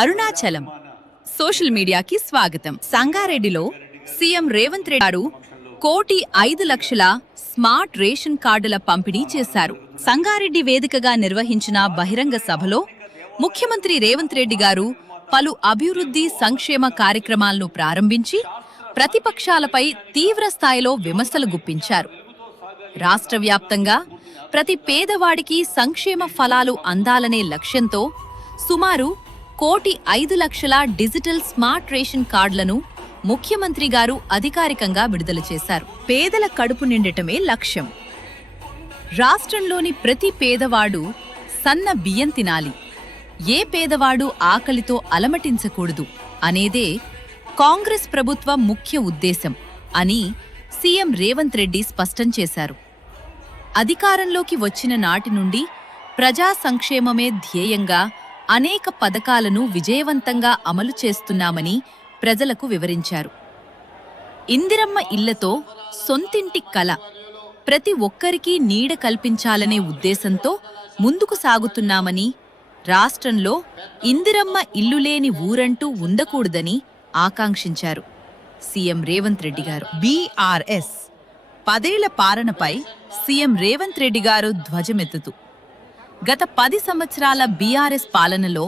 Arunachalam social మీడియాకి స్వాగతం. సంగారెడ్డిలో సీఎం రేవంత్ రెడ్డి గారు 1,05,00,000 స్మార్ట్ రేషన్ కార్డుల పంపిణీ చేశారు. సంగారెడ్డి వేదికగా నిర్వహించిన బహిరంగ సభలో ముఖ్యమంత్రి రేవంత్ రెడ్డి గారు పలు అభివృద్ధి సంక్షేమ కార్యక్రమాలను ప్రారంభించి ప్రతిపక్షాలపై తీవ్ర స్థాయిలో విమర్శలు గుప్పించారు. రాష్ట్ర వ్యాప్తంగా ప్రతి పేదవాడికి సంక్షేమ ఫలాలు అందాలనే లక్ష్యంతో సుమారు 1,05,00,000 డిజిటల్ స్మార్ట్ రేషన్ కార్డులను ముఖ్యమంత్రి గారు అధికారికంగా విడుదల చేశారు. పేదల కడుపు నిండటమే లక్ష్యం. రాష్ట్రంలోని ప్రతి పేదవాడు సన్న బియ్యం తినాలి, ఏ పేదవాడు ఆకలితో అలమటించకూడదు అనేదే కాంగ్రెస్ ప్రభుత్వ ముఖ్య ఉద్దేశం అని సీఎం రేవంత్ రెడ్డి స్పష్టం చేశారు. అధికారంలోకి వచ్చిన నాటి నుండి ప్రజా సంక్షేమమే ధ్యేయంగా అనేక పథకాలను విజయవంతంగా అమలు చేస్తున్నామని ప్రజలకు వివరించారు. ఇందిరమ్మ ఇళ్లతో సొంతింటి కల, ప్రతి ఒక్కరికీ నీడ కల్పించాలనే ఉద్దేశంతో ముందుకు సాగుతున్నామని, రాష్ట్రంలో ఇందిరమ్మ ఇల్లు లేని ఊరంటూ ఉండకూడదని ఆకాంక్షించారు సీఎం రేవంత్ రెడ్డి గారు. బీఆర్ఎస్ 10 ఏళ్ల పాలనపై సీఎం రేవంత్ రెడ్డి గారు ధ్వజమెత్తుతూ గత 10 సంవత్సరాల బీఆర్ఎస్ పాలనలో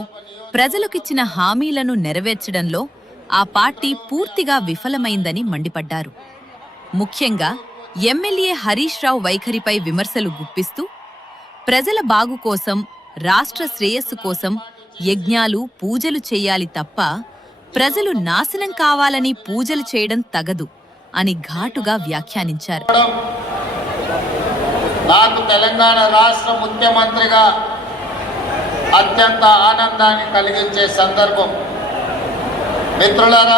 ప్రజలకిచ్చిన హామీలను నెరవేర్చడంలో ఆ పార్టీ పూర్తిగా విఫలమైందని మండిపడ్డారు. ముఖ్యంగా ఎమ్మెల్యే హరీష్ రావు వైఖరిపై విమర్శలు గుప్పిస్తూ ప్రజల బాగు కోసం, రాష్ట్ర శ్రేయస్సు కోసం యజ్ఞాలు, పూజలు చేయాలి తప్ప ప్రజలు నాశనం కావాలని పూజలు చేయడం తగదు అని ఘాటుగా వ్యాఖ్యానించారు. నాకు తెలంగాణ రాష్ట్ర ముఖ్యమంత్రిగా అత్యంత ఆనందాన్ని కలిగించే సందర్భం. మిత్రులారా,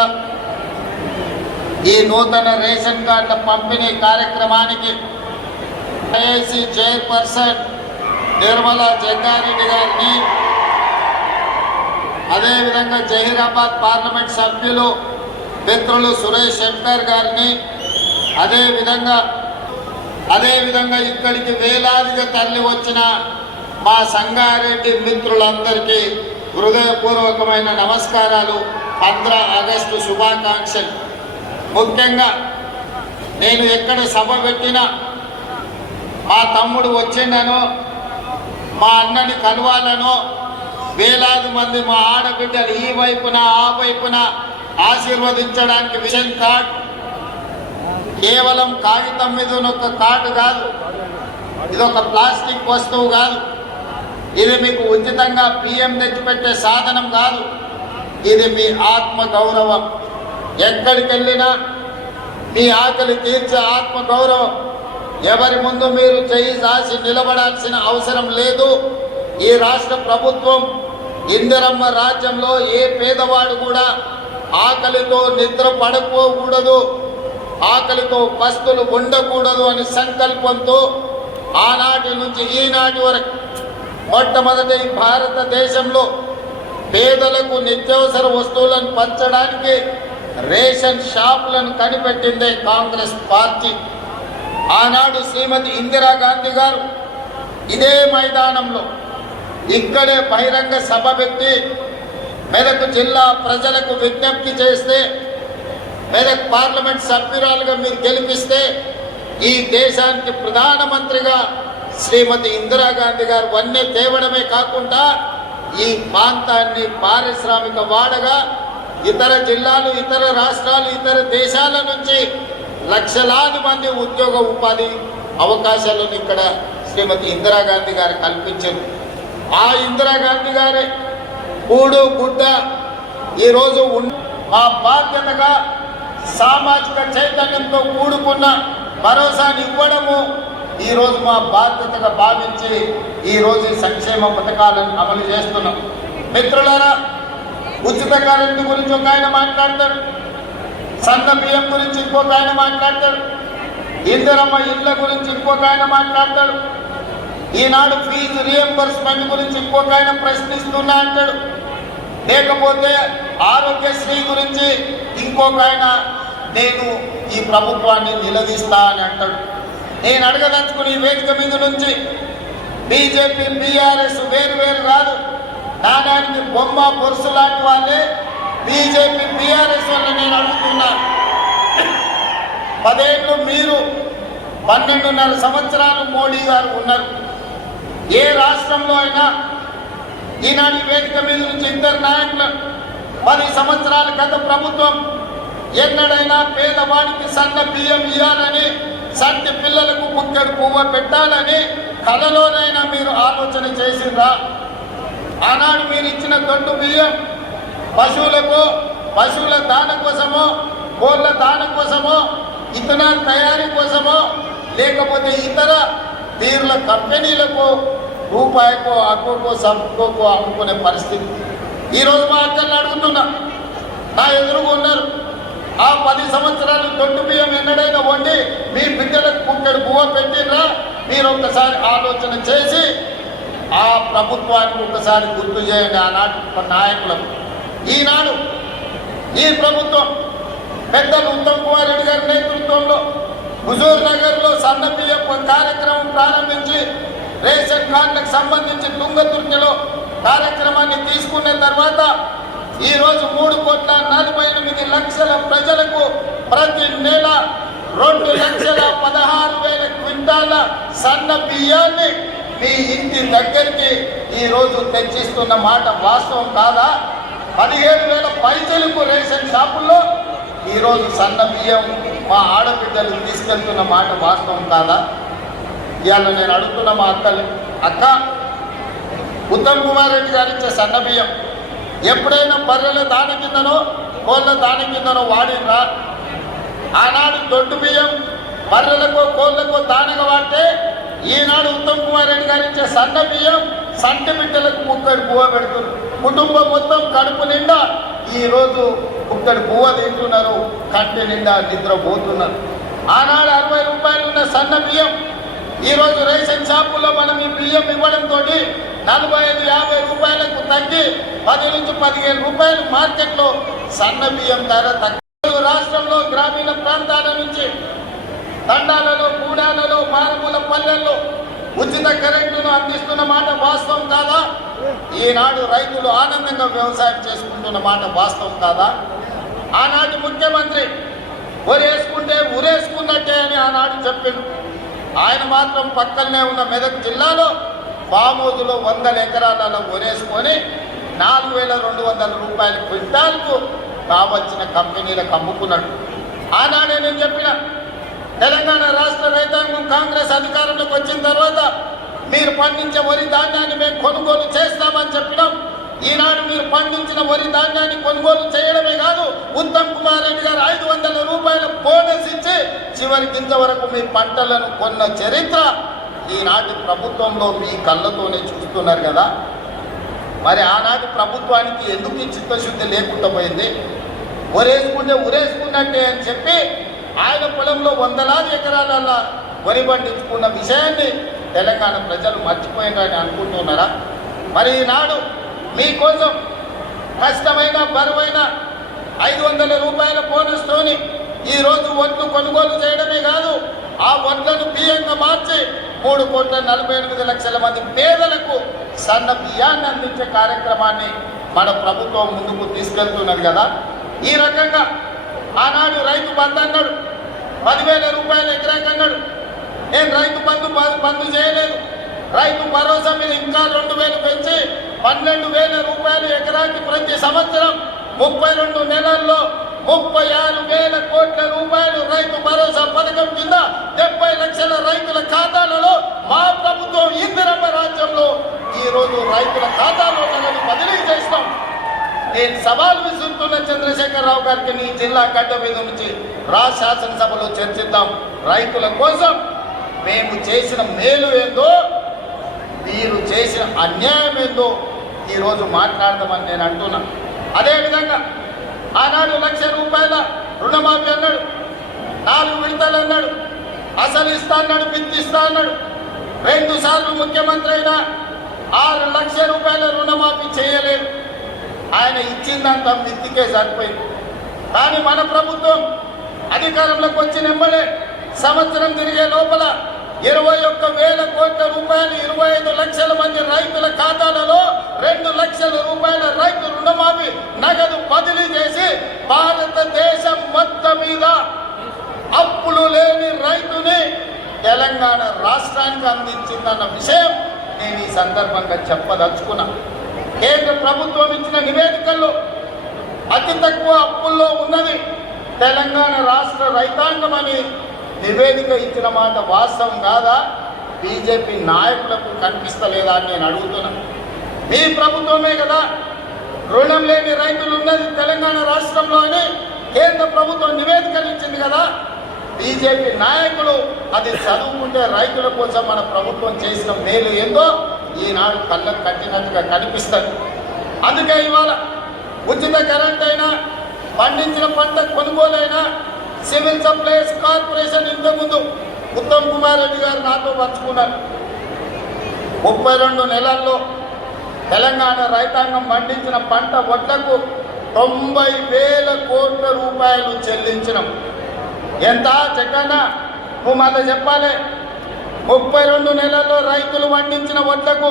ఈ నూతన రేషన్ కార్డుల పంపిణీ కార్యక్రమానికి ఏఐసీ చైర్పర్సన్ నిర్మలా జగ్గారెడ్డి గారిని, అదేవిధంగా జహీరాబాద్ పార్లమెంట్ సభ్యులు మిత్రులు సురేష్ శంకర్ గారిని, అదేవిధంగా ఇక్కడికి వేలాదిగా తరలి వచ్చిన మా సంగారెడ్డి మిత్రులందరికీ హృదయపూర్వకమైన నమస్కారాలు, 15 ఆగస్టు శుభాకాంక్షలు. ముఖ్యంగా నేను ఎక్కడ సభ పెట్టినా మా తమ్ముడు వచ్చిండనో, మా అన్నని కలవాలనో వేలాది మంది మా ఆడబిడ్డలు ఈ వైపున ఆ వైపున ఆశీర్వదించడానికి రేషన్ కార్డ్ కేవలం కాగితం మీద ఒక కార్డు కాదు, ఇది ఒక ప్లాస్టిక్ వస్తువు కాదు, ఇది మీకు ఉచితంగా బియ్యం తెచ్చిపెట్టే సాధనం కాదు, ఇది మీ ఆత్మ గౌరవం. ఎక్కడికి వెళ్ళినా మీ ఆకలి తీర్చే ఆత్మ గౌరవం. ఎవరి ముందు మీరు చేయి దాచి నిలబడాల్సిన అవసరం లేదు. ఈ రాష్ట్ర ప్రభుత్వం ఇందిరమ్మ రాజ్యంలో ఏ పేదవాడు కూడా ఆకలితో నిద్ర పడకపోకూడదు, ఆకలితో పస్తులు ఉండకూడదు అని సంకల్పంతో ఆనాటి నుంచి ఈనాటి వరకు మొట్టమొదటి భారతదేశంలో పేదలకు నిత్యావసర వస్తువులను పంచడానికి రేషన్ షాపులను కనిపెట్టిందే కాంగ్రెస్ పార్టీ. ఆనాడు శ్రీమతి ఇందిరాగాంధీ గారు ఇదే మైదానంలో ఇక్కడే బహిరంగ సభ పెట్టి మెదక్ జిల్లా ప్రజలకు విజ్ఞప్తి చేస్తే, మెదక్ పార్లమెంట్ సభ్యురాలుగా మీరు గెలిపిస్తే ఈ దేశానికి ప్రధానమంత్రిగా శ్రీమతి ఇందిరాగాంధీ గారు వన్నె తేవడమే కాకుండా ఈ ప్రాంతాన్ని పారిశ్రామిక వాడగా ఇతర జిల్లాలు, ఇతర రాష్ట్రాలు, ఇతర దేశాల నుంచి లక్షలాది మంది ఉద్యోగ ఉపాధి అవకాశాలను ఇక్కడ శ్రీమతి ఇందిరాగాంధీ గారు కల్పించారు. ఆ ఇందిరాగాంధీ గారే కూడు గుడ్డ ఈరోజు మా బాధ్యతగా సామాజిక చైతన్యంతో కూడుకున్న భరోసాని ఇవ్వడము ఈరోజు మా బాధ్యతగా భావించి ఈరోజు సంక్షేమ పథకాలను అమలు చేస్తున్నాం. మిత్రులారా, ఉచిత కరెంటు గురించి ఒక ఆయన మాట్లాడతాడు, సన్న బియ్యం గురించి ఇంకొక ఆయన మాట్లాడతాడు, ఇందిరమ్మ ఇళ్ల గురించి ఇంకొక ఆయన మాట్లాడతాడు, ఈనాడు ఫీజు రియంబర్స్మెంట్ గురించి ఇంకొక ఆయన ప్రశ్నిస్తున్నా అంటాడు, లేకపోతే ఆరోగ్యశ్రీ గురించి ఇంకొక ఆయన నేను ఈ ప్రభుత్వాన్ని నిలదీస్తా అని అంటాడు. నేను అడగదలుచుకుని ఈ వేదిక మీద నుంచి బీజేపీ బీఆర్ఎస్ వేరు వేరు కాదు, నాణ్యానికి బొమ్మ పొరుసు లాంటి వాళ్ళే బీజేపీ బీఆర్ఎస్ వల్ల నేను అడుగుతున్నా. 10 ఏళ్ళు మీరు 12.5 సంవత్సరాలు మోడీ గారు ఉన్నారు. ఏ రాష్ట్రంలో అయినా ఈనాడు వేదిక మీద నుంచి ఇద్దరు నాయకులు 10 సంవత్సరాల గత ప్రభుత్వం ఎన్నడైనా పేదవాడికి సన్న బియ్యం ఇవ్వాలని, సంటి పిల్లలకు బుక్కెడు పువ్వు పెట్టాలని కలలోనైనా మీరు ఆలోచన చేసిండ్రా? ఆనాడు మీరు ఇచ్చిన దొడ్డు బియ్యం పశువుల దాన కోసమో, కోళ్ళ దాన కోసమో, ఇథనాల్ తయారీ కోసమో, లేకపోతే ఇతర తీరుల కంపెనీలకు రూపాయికో అక్కుకో సబ్బుకో అమ్ముకునే పరిస్థితి. ఈరోజు మా అక్కల్ని అడుగుతున్నా, నా ఎదురుగా ఉన్నారు. ఆ 10 సంవత్సరాలు దొడ్డు బియ్యం ఎన్నడైనా వండి మీ బిడ్డలకు కుక్కడు పువ్వ పెట్టినరా? మీరు ఒక్కసారి ఆలోచన చేసి ఆ ప్రభుత్వానికి ఒకసారి గుర్తు చేయండి. ఆనాటి నాయకులకు ఈనాడు ఈ ప్రభుత్వం పెద్దలు ఉత్తమ్ కుమార్ రెడ్డి గారి నేతృత్వంలో హుజూర్ నగర్లో సన్న బియ్యం కార్యక్రమం ప్రారంభించి రేషన్ కార్డులకు సంబంధించి తుంగతుర్తిలో కార్యక్రమాన్ని తీసుకున్న తర్వాత ఈరోజు 3,48,00,000 ప్రజలకు ప్రతి నెల 2,16,000 క్వింటాల సన్న బియ్యాన్ని మీ ఇంటి దగ్గరికి ఈరోజు తెచ్చిస్తున్న మాట వాస్తవం కాదా? 17,000 పైసలకు రేషన్ షాపుల్లో ఈరోజు సన్న బియ్యం మా ఆడబిడ్డలు తీసుకెళ్తున్న మాట వాస్తవం కాదా? ఇవాళ నేను అడుగుతున్న మా అక్క ఉత్తమ్ కుమార్ రెడ్డి గారు ఇచ్చే సన్న బియ్యం ఎప్పుడైనా బర్రెల దాని కిందనో కోళ్ళ దాని కిందనో వాడినరా? ఆనాడు దొడ్డు బియ్యం బర్రెలకో కోళ్ళకో దానిగా వాడితే ఈనాడు ఉత్తమ్ కుమార్ రెడ్డి గారు ఇచ్చే సన్న బియ్యం సంటి బిడ్డలకు ముక్కడి పువ్వ పెడుతున్నారు. కుటుంబం మొత్తం కడుపు నిండా ఈరోజు ముక్కడి పువ్వ తింటున్నారు, కంటి నిండా నిద్రపోతున్నారు. ఆనాడు 60 రూపాయలు ఉన్న సన్న బియ్యం ఈరోజు రేషన్ షాపుల్లో మనం ఈ బియ్యం ఇవ్వడంతో 45-50 రూపాయలకు తగ్గి 10 నుంచి 15 రూపాయలు మార్కెట్లో సన్న బియ్యం ధర తగ్గి రాష్ట్రంలో గ్రామీణ ప్రాంతాల నుంచి తండాలలో, గూడాలలో, మారుమూల పల్లెల్లో ఉచిత కరెంటును అందిస్తున్న మాట వాస్తవం కాదా? ఈనాడు రైతులు ఆనందంగా వ్యవసాయం చేసుకుంటున్న మాట వాస్తవం కాదా? ఆనాటి ముఖ్యమంత్రి ఒరేసుకుంటే ఉరేసుకున్నట్టే అని ఆనాడు చెప్పిండు. ఆయన మాత్రం పక్కనే ఉన్న మెదక్ జిల్లాలో ఫామ్ హౌస్లో 100 ఎకరాలలో ఒరేసుకొని 4,200 రూపాయల క్వింటాల్కు కావచ్చిన కంపెనీలకు అమ్ముకున్నాడు. ఆనాడే నేను చెప్పిన తెలంగాణ రాష్ట్ర రైతాంగం కాంగ్రెస్ అధికారంలోకి వచ్చిన తర్వాత మీరు పండించే వరి ధాన్యాన్ని మేము కొనుగోలు చేస్తామని చెప్పినాం. ఈనాడు మీరు పండించిన వరి ధాన్యాన్ని కొనుగోలు చేయడమే కాదు, ఉత్తమ్ కుమార్ రెడ్డి గారు 500 రూపాయల బోనస్ ఇచ్చి చివరి గింజ వరకు మీ పంటలను కొన్న చరిత్ర ఈనాటి ప్రభుత్వంలో మీ కళ్ళతోనే చూస్తున్నారు కదా. మరి ఆనాటి ప్రభుత్వానికి ఎందుకు ఈ చిత్తశుద్ధి లేకుండా పోయింది? ఒరేసుకుంటే ఉరేసుకున్నట్టే అని చెప్పి ఆయన పొలంలో 100,000 ఎకరాలలో వరి పండించుకున్న విషయాన్ని తెలంగాణ ప్రజలు మర్చిపోయిందని అనుకుంటున్నారా? మరి ఈనాడు మీకోసం కష్టమైన బరువైన 500 రూపాయల బోనస్తోని ఈరోజు వడ్లు కొనుగోలు చేయడమే కాదు, ఆ వడ్లను బియ్యంగా మార్చి 3,48,00,000 మంది పేదలకు సన్న బియ్యాన్ని అందించే కార్యక్రమాన్ని మన ప్రభుత్వం ముందుకు తీసుకెళ్తున్నది కదా. ఈ రకంగా ఆనాడు రైతు బంధు అన్నాడు, 10,000 రూపాయలు ఎకరాకి అన్నాడు. నేను రైతు బంధు చేయలేదు. రైతు భరోసా మీద ఇంకా 2,000 పెంచి 12,000 రూపాయలు ఎకరాకి ప్రతి సంవత్సరం 32 నెలల్లో 36,000 కోట్ల రూపాయలు రైతు భరోసా పథకం కింద 70 లక్షల రైతుల ఖాతాలలో మా ప్రభుత్వం ఇందిరమ్మ రాజ్యంలో ఈరోజు రైతుల ఖాతాలో నగదు బదిలీ చేస్తాం. నేను సవాల్ విసురుతున్న చంద్రశేఖరరావు గారికి నీ జిల్లా గడ్డ మీద నుంచి శాసనసభలో చర్చిద్దాం. రైతుల కోసం మేము చేసిన మేలు ఏందో, మీరు చేసిన అన్యాయం ఏందో ఈరోజు మాట్లాడదామని నేను అంటున్నా. అదేవిధంగా ఆనాడు 1,00,000 రూపాయల రుణమాఫీ అన్నాడు, 4 విడతలు అన్నాడు, అసలు ఇస్తా అన్నాడు, బిత్తి ఇస్తా అన్నాడు. 2 సార్లు ముఖ్యమంత్రి అయినా 6 లక్షల రూపాయల రుణమాఫీ చేయలేదు. ఆయన ఇచ్చిందంతా మిత్తికే సరిపోయింది. కానీ మన ప్రభుత్వం అధికారంలోకి వచ్చిన వెంబడే సంవత్సరం తిరిగే లోపల 21,000 కోట్ల రూపాయలు 25 లక్షల మంది రైతుల ఖాతాలలో 2 లక్షల రూపాయల రైతు రుణమాఫీ నగదు బదిలీ చేసి భారతదేశం మొత్తం మీద అప్పులు లేని రైతుని తెలంగాణ రాష్ట్రానికి అందించిందన్న విషయం నేను ఈ సందర్భంగా చెప్పదలుచుకున్నా. కేంద్ర ప్రభుత్వం ఇచ్చిన నివేదికల్లో అతి తక్కువ అప్పుల్లో ఉన్నది తెలంగాణ రాష్ట్ర రైతాంగం అని నివేదిక ఇచ్చిన మాట వాస్తవం కాదా? బీజేపీ నాయకులకు కనిపిస్తలేదా అని నేను అడుగుతున్నా. మీ ప్రభుత్వమే కదా రుణం లేని రైతులు ఉన్నది తెలంగాణ రాష్ట్రంలో అని కేంద్ర ప్రభుత్వం నివేదికలు ఇచ్చింది కదా. బీజేపీ నాయకులు అది చదువుకుంటే రైతుల కోసం మన ప్రభుత్వం చేసిన మేలు ఏందో ఈనాడు కళ్ళకు కట్టినట్టుగా కనిపిస్తుంది. అందుకే ఇవాళ ఉచిత కరెంట్ అయినా, పండించిన పంట కొనుగోలైనా, సివిల్ సప్లైస్ కార్పొరేషన్ ఇంతకుముందు ఉత్తమ్ కుమార్ రెడ్డి గారు నాతో పంచుకున్నారు. 32 నెలల్లో తెలంగాణ రైతాంగం పండించిన పంట వడ్లకు 90,000 కోట్ల రూపాయలు చెల్లించినాం. ఎంత చెక్కన్నా నువ్వు మళ్ళీ చెప్పాలి. 32 నెలల్లో రైతులు పండించిన వడ్లకు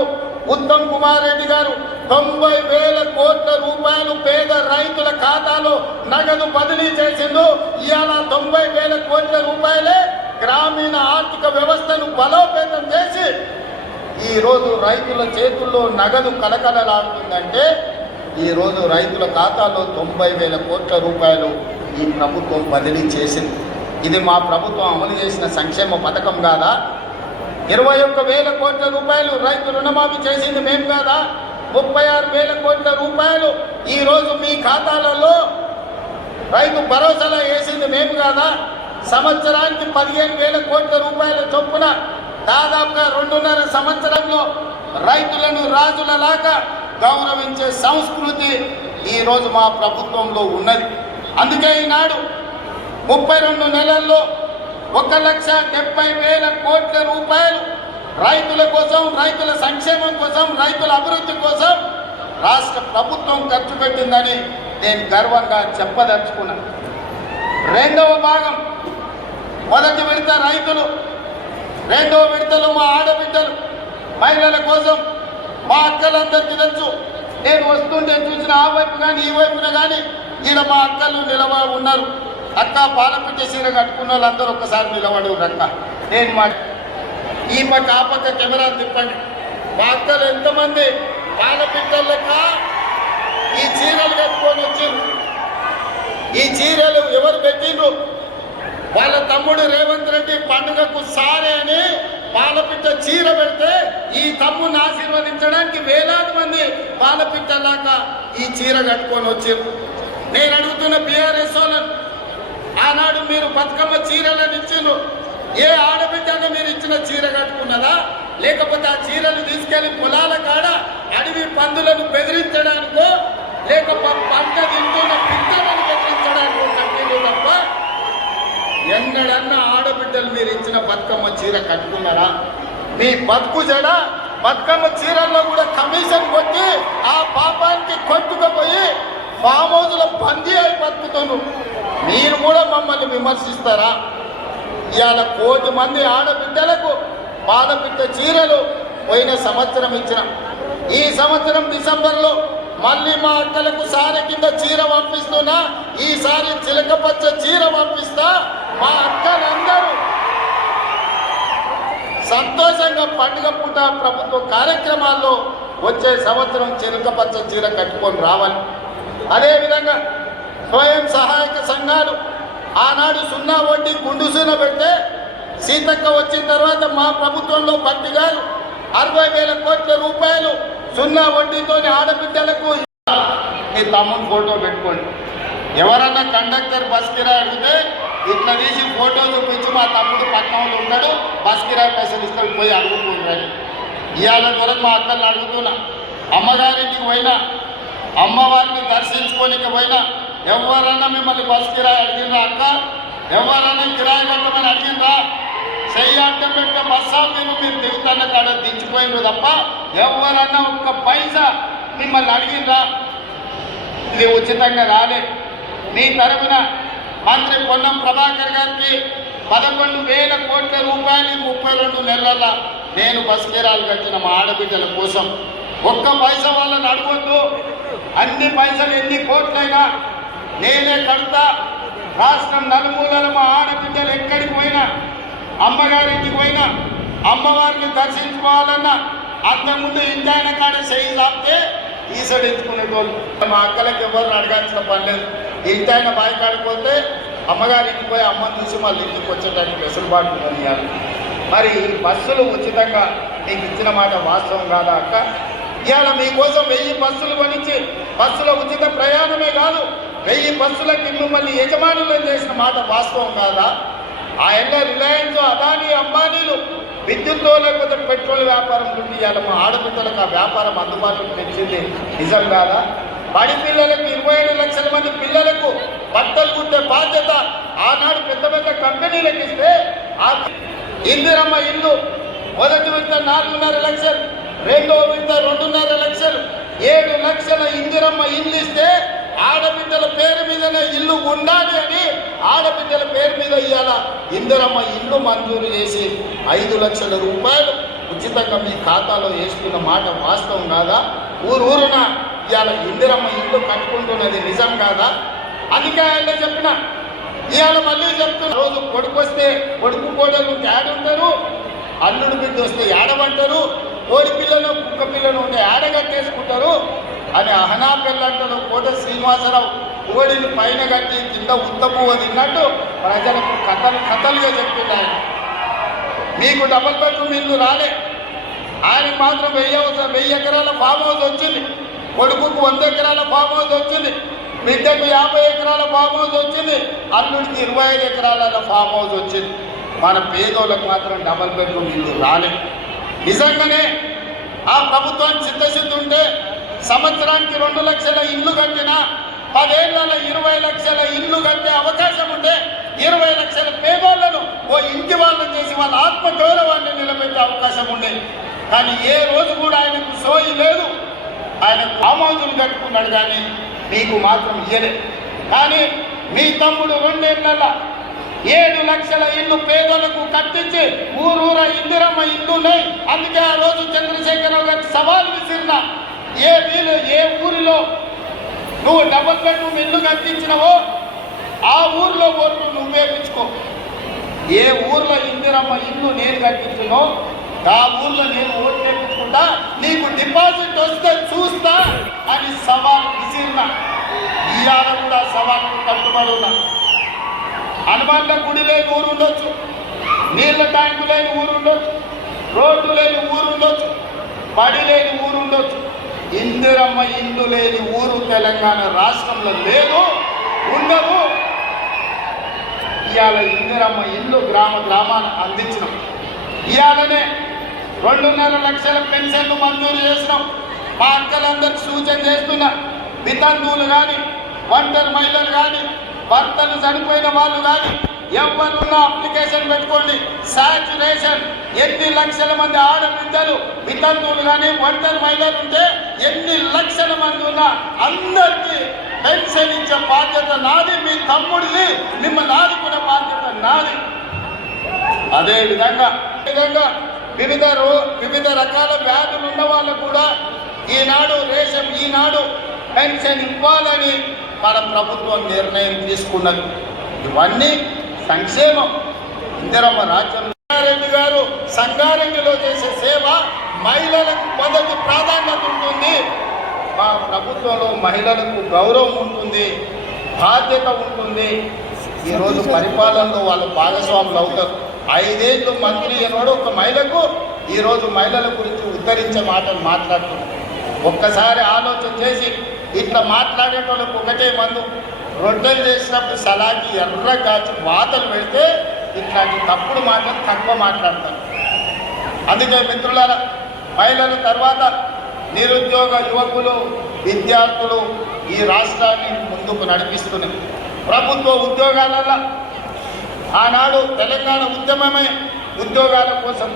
ఉత్తమ్ కుమార్ రెడ్డి గారు 90,000 కోట్ల రూపాయలు పేద రైతుల ఖాతాలో నగదు బదిలీ చేసిండు. ఇవాళ 90,000 కోట్ల రూపాయలే గ్రామీణ ఆర్థిక వ్యవస్థను బలోపేతం చేసి ఈరోజు రైతుల చేతుల్లో నగదు కలకలలాడుతుందంటే ఈరోజు రైతుల ఖాతాలో 90,000 కోట్ల రూపాయలు ఈ ప్రభుత్వం బదిలీ చేసింది. ఇది మా ప్రభుత్వం అమలు చేసిన సంక్షేమ పథకం కాదా? 21,000 కోట్ల రూపాయలు రైతు రుణమాఫీ చేసింది మేము కాదా? 36,000 కోట్ల రూపాయలు ఈరోజు మీ ఖాతాలలో రైతు భరోసాలో వేసింది మేము కాదా? సంవత్సరానికి 15,000 కోట్ల రూపాయల చొప్పున దాదాపుగా 2.5 సంవత్సరంలో రైతులను రాజులలాగా గౌరవించే సంస్కృతి ఈరోజు మా ప్రభుత్వంలో ఉన్నది. అందుకే ఈనాడు 32 నెలల్లో 1,70,000 కోట్ల రూపాయలు రైతుల కోసం, రైతుల సంక్షేమం కోసం, రైతుల అభివృద్ధి కోసం రాష్ట్ర ప్రభుత్వం ఖర్చు పెట్టిందని నేను గర్వంగా చెప్పదలుచుకున్నాను. రెండవ భాగం, మొదటి విడత రైతులు, రెండవ విడతలు మా ఆడబిడ్డలు, మహిళల కోసం మా అక్కలందరికీ తెలుసు. నేను వస్తుంటే చూసిన ఆ వైపు కానీ ఈ వైపున కానీ ఈడ మా అక్కలు నిలబడి ఉన్నారు. అక్క పాలపిట్ట చీర కట్టుకున్న వాళ్ళందరూ ఒక్కసారి నిలబడి అక్క. నేను మా ఈ పక్క ఆ పక్క కెమెరా తిప్పండి. మా అక్కలు ఎంతమంది పాలపిట్టలక ఈ చీరలు కట్టుకొని వచ్చారు. ఈ చీరలు ఎవరు పెట్టిండ్రు? వాళ్ళ తమ్ముడు రేవంత్ రెడ్డి పండుగకు సారే అని పాలపిట్ట చీర పెడితే ఈ తమ్ముని ఆశీర్వదించడానికి వేలాది మంది పాలపిట్టలాగా ఈ చీర కట్టుకొని వచ్చారు. నేను అడుగుతున్న బీఆర్ఎస్ వాళ్ళను, ఆనాడు మీరు బతుకమ్మ చీరలను ఇచ్చిండ్రు. ఏ ఆడబిడ్డను మీరు ఇచ్చిన చీర కట్టుకున్నదా? లేకపోతే ఆ చీరలు తీసుకెళ్లి పొలాల కాడ అడవి పందులను బెదిరించడానికో, లేకపోతే పంట తింటున్న పిట్టలను బెదిరించడానికో కట్టిండ్రు తప్ప ఎన్నడన్నా ఆడబిడ్డలు మీరు ఇచ్చిన బతుకమ్మ చీర కట్టుకున్నారా? మీ బతుకు జడ బతుకమ్మ చీరల్లో కూడా కమిషన్ కొట్టి ఆ పాపానికి కొట్టుకుపోయి ఫామ్ హౌస్లో బందీ అయి బతుకుతాను. మీరు కూడా మమ్మల్ని విమర్శిస్తారా? ఇవాళ 1 కోటి మంది ఆడబిడ్డలకు పాలపిట్ట చీరలు పోయిన సంవత్సరం ఇచ్చిన. ఈ సంవత్సరం డిసెంబర్లో మళ్ళీ మా అక్కలకు సారె కింద చీర పంపిస్తున్నా. ఈసారి చిలకపచ్చ చీర పంపిస్తా. మా అక్కలందరూ సంతోషంగా పండుగ పూట ప్రభుత్వ కార్యక్రమాల్లో వచ్చే సంవత్సరం చిలకపచ్చ చీర కట్టుకొని రావాలి. అదేవిధంగా స్వయం సహాయక సంఘాలు ఆనాడు 0 వడ్డీ గుండుసూన పెడితే సీతక్క వచ్చిన తర్వాత మా ప్రభుత్వంలో భట్టి గారు 60,000 కోట్ల రూపాయలు 0 వడ్డీతో ఆడబిడ్డలకు. మీ తమ్ముని ఫోటో పెట్టుకోండి. ఎవరన్నా కండక్టర్ బస్ కిరాయి అడిగితే ఇట్లా తీసి ఫోటో చూపించి మా తమ్ముడు పట్టణంలో ఉంటాడు, బస్ కిరాయి పైసలు ఇస్తాడు, పోయి అడుగుకుంటాడు. ఇవాళ దూరం మా అక్కల్ని అడుగుతున్నా. అమ్మగారింటికి పోయినా, అమ్మవారిని దర్శించుకోనికి పోయినా ఎవరన్నా మిమ్మల్ని బస్ కిరాయి అడిగినరా? అక్క ఎవరన్నా కిరాయి కట్టమని అడిగినరా? చెయ్యి అడ్డం పెట్టే బస్సా మీరు దిగుతున్న కాడ దించిపోయినారు తప్ప ఎవరన్నా ఒక్క పైసా మిమ్మల్ని అడిగినరా? ఇది ఉచితంగా రాలే. మీ తరపున మంత్రి పొన్నం ప్రభాకర్ గారికి 11,000 కోట్ల రూపాయలు 32 నెలల నేను బస్ కిరాలు కట్టిన మా ఆడబిడ్డల కోసం. ఒక్క పైసా వాళ్ళని అడగొద్దు. అన్ని పైసలు ఎన్ని కోట్లైనా నేనే కడతా. రాష్ట్రం నలుమూలల మా ఆడబిడ్డలు ఎక్కడికి పోయినా, అమ్మగారింటికి పోయినా, అమ్మవారిని దర్శించుకోవాలన్నా అంతకుముందు ఇంటాయన కాడ చేయి చాపితే ఈసడు ఎత్తుకునేటోళ్ళు. మా అక్కలకి ఎవరు అడగాల్సిన పని లేదు. ఇంటాయన బావి కాడిపోతే అమ్మగారింటికి పోయి అమ్మని చూసి మళ్ళీ ఇంటికి వచ్చేటానికి వెసులుబాటు కొనియాలి. మరి బస్సులు ఉచితంగా మీకు ఇచ్చిన మాట వాస్తవం కాదా అక్క? ఇవాళ మీకోసం 1000 బస్సులు కొనిచ్చి బస్సుల ఉచిత ప్రయాణమే కాదు 1000 బస్సులకి మిమ్మల్ని యజమానులను చేసిన మాట వాస్తవం కాదా? ఆ ఎల్ల రిలయన్స్, అదానీ, అంబానీలు విద్యుత్లో లేకపోతే పెట్రోల్ వ్యాపారం నుండి ఇవాళ మా ఆడపిల్లలకు ఆ వ్యాపారం అందుబాటులోకి తెచ్చింది నిజం కాదా? బడి పిల్లలకు 27 లక్షల మంది పిల్లలకు బట్టలు కుట్టే బాధ్యత ఆనాడు పెద్ద పెద్ద కంపెనీలకు ఇస్తే ఆ ఇందిరమ్మ ఇల్లు మొదటి విడత 4.5 లక్షలు, రెండో విడత 2.5 లక్షలు, 7 లక్షల ఇందిరమ్మ ఇల్లు ఇస్తే ఆడబిడ్డల పేరు మీదనే ఇల్లు ఉండాలి అని ఆడబిడ్డల పేరు మీద ఇవాళ ఇందిరమ్మ ఇల్లు మంజూరు చేసి 5 లక్షల రూపాయలు ఉచితంగా మీ ఖాతాలో వేస్తున్న మాట వాస్తవం కాదా? ఊరున ఇవాళ ఇందిరమ్మ ఇల్లు కట్టుకుంటున్నది నిజం కాదా? అందుకే ఆయన చెప్పిన ఇవాళ మళ్ళీ చెప్తున్నా. రోజు కొడుకు వస్తే కొడుకు కోడలు ఉంటే ఆడుంటారు, అల్లుడు బిడ్డ వస్తే ఆడమంటారు, కోడి పిల్లను కుక్క పిల్లను ఉంటే ఆడగట్టేసుకుంటారు అని అహనా పిల్లంటారు. కోట శ్రీనివాసరావు కోడిని పైన కట్టి కింద ఉత్తపువ్వ తిన్నట్టు ప్రజలకు కథలుగా చెప్పింది ఆయన. మీకు డబుల్ బెడ్రూమ్ ఇల్లు రాలే, ఆయనకు మాత్రం 1000 ఎకరాల ఫామ్ హౌస్ వచ్చింది, కొడుకుకు 100 ఎకరాల ఫామ్ హౌస్ వచ్చింది, బిడ్డకు 50 ఎకరాల ఫామ్ హౌస్ వచ్చింది, అల్లుడికి 25 ఎకరాల ఫామ్ హౌస్ వచ్చింది. మన పేదోళ్ళకు మాత్రం డబుల్ బెడ్రూమ్ ఇల్లు రాలే. నిజంగానే ఆ ప్రభుత్వానికి చిత్తశుద్ధి ఉంటే సంవత్సరానికి 2 లక్షల ఇల్లు కట్టినా 10 ఏళ్లలో 20 లక్షల ఇల్లు కట్టే అవకాశం ఉంటే 20 లక్షల పేదోళ్లను ఓ ఇంటి వాళ్ళని చేసి వాళ్ళ ఆత్మగౌరవాన్ని నిలబెట్టే అవకాశం ఉండేది. కానీ ఏ రోజు కూడా ఆయనకు సోయి లేదు. ఆయన ఫామ్ హౌజులు కట్టుకున్నాడు కానీ మీకు మాత్రం ఇయ్యలేదు. కానీ మీ తమ్ముడు 2 ఏళ్లలో 7 లక్షల ఇల్లు పేదలకు కట్టించి ఊరూర ఇందిరమ్మ ఇల్లున్నాయి. అందుకే ఆ రోజు చంద్రశేఖరరావు గారికి సవాల్ విసిరిన, ఏ ఊరిలో నువ్వు డబుల్ బెడ్రూమ్ ఇల్లు కట్టించినవో ఆ ఊరిలో ఓట్లు నువ్వే పిచ్చుకో. ఏ ఊర్లో ఇందిరమ్మ ఇల్లు నేను కట్టించునో ఆ ఊర్లో నేను ఓట్లు వేయించుకుంటా, నీకు డిపాజిట్ వస్తే చూస్తా అని సవాల్ విసిరిన. ఇవాళ కూడా సవాల్కు కట్టుబడి ఉన్నా. హనుమాన్ల గుడి లేని ఊరు ఉండొచ్చు, నీళ్ళ ట్యాంకు లేని ఊరు ఉండొచ్చు, రోడ్డు లేని ఊరు ఉండొచ్చు, బడి లేని ఊరు ఉండొచ్చు. ఇందిరమ్మ ఇల్లు లేని ఊరు తెలంగాణ రాష్ట్రంలో లేదు, ఉండదు. ఇవాళ ఇందిరమ్మ ఇల్లు గ్రామాన్ని అందించినాం. ఇవాళనే 2.5 లక్షల పెన్షన్లు మంజూరు చేసినాం. మా అక్కలందరికీ సూచన చేస్తున్నా, వితంతువులు కానీ, ఒంటరి మహిళలు కానీ, భర్తలు చనిపోయిన వాళ్ళు కానీ ఎవరున్నా అప్లికేషన్ పెట్టుకోండి. సాచురేషన్ ఎన్ని లక్షల మంది ఆడబిడ్డలు వితంతువులు కానీ ఒంటరి మహిళలు ఉంటే ఎన్ని లక్షల మంది ఉన్నా అందరికీ పెన్షన్ ఇచ్చే బాధ్యత నాది, మీ తమ్ముడిది, మిమ్మల్ని ఆదుకునే బాధ్యత నాది. అదేవిధంగా వివిధ రకాల వ్యాధులు ఉన్న వాళ్ళకు కూడా ఈనాడు పెన్షన్ ఇవ్వాలని మన ప్రభుత్వం నిర్ణయం తీసుకున్నది. ఇవన్నీ సంక్షేమం. ఇందిరమ్మ రాజ్యం రెడ్డి గారు సంగారెడ్డిలో చేసే సేవ మహిళలకు మొదటి ప్రాధాన్యత ఉంటుంది. మా ప్రభుత్వంలో మహిళలకు గౌరవం ఉంటుంది, బాధ్యత ఉంటుంది. ఈరోజు పరిపాలనలో వాళ్ళు భాగస్వాములు అవుతారు. 5 ఏళ్ళు మంత్రి అయినవాడు ఒక మహిళకు ఈరోజు మహిళల గురించి ఉద్ధరించే మాటలు మాట్లాడుతున్నారు. ఒక్కసారి ఆలోచన చేసి ఇట్లా మాట్లాడేటోళ్ళకు ఒకటే మందు, రొట్టెలు చేసినప్పుడు సలాకి ఎర్ర కాచి వాతలు పెడితే ఇట్లాంటి తప్పుడు మాటలు తక్కువ మాట్లాడతారు. అందుకే మిత్రులారా, మహిళల తర్వాత నిరుద్యోగ యువకులు, విద్యార్థులు ఈ రాష్ట్రాన్ని ముందుకు నడిపిస్తున్నారు. ప్రభుత్వ ఉద్యోగాలలో ఆనాడు తెలంగాణ ఉద్యమమే ఉద్యోగాల కోసం.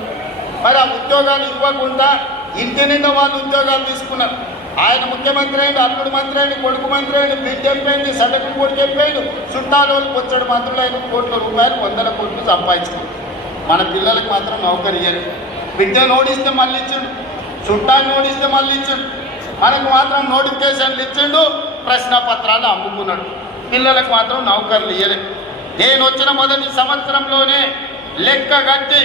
మరి ఆ ఉద్యోగాలు ఇవ్వకుండా ఇంటి నిండా వాళ్ళు ఉద్యోగాలు తీసుకున్నారు. ఆయన ముఖ్యమంత్రి అయింది, అల్లుడు మంత్రి అయింది, కొడుకు మంత్రి అయింది, బిడ్డ ఎంపైంది, సడకు కొడుకు ఎంపైండు, చుట్టాలు వచ్చాడు మంత్రులైన కోట్ల రూపాయలు 100 కోట్లు సంపాదించుకోండి. మన పిల్లలకు మాత్రం నౌకరీ ఇయ్యారు. బిడ్డను ఓడిస్తే మళ్ళీ ఇచ్చిండు, చుట్టాన్ని ఓడిస్తే మళ్ళీ ఇచ్చిండు. మనకు మాత్రం నోటిఫికేషన్లు ఇచ్చిండు, ప్రశ్న పత్రాలు అమ్ముకున్నాడు. పిల్లలకు మాత్రం నౌకర్లు ఇయ్యలేదు. నేను వచ్చిన మొదటి సంవత్సరంలోనే లెక్క కట్టి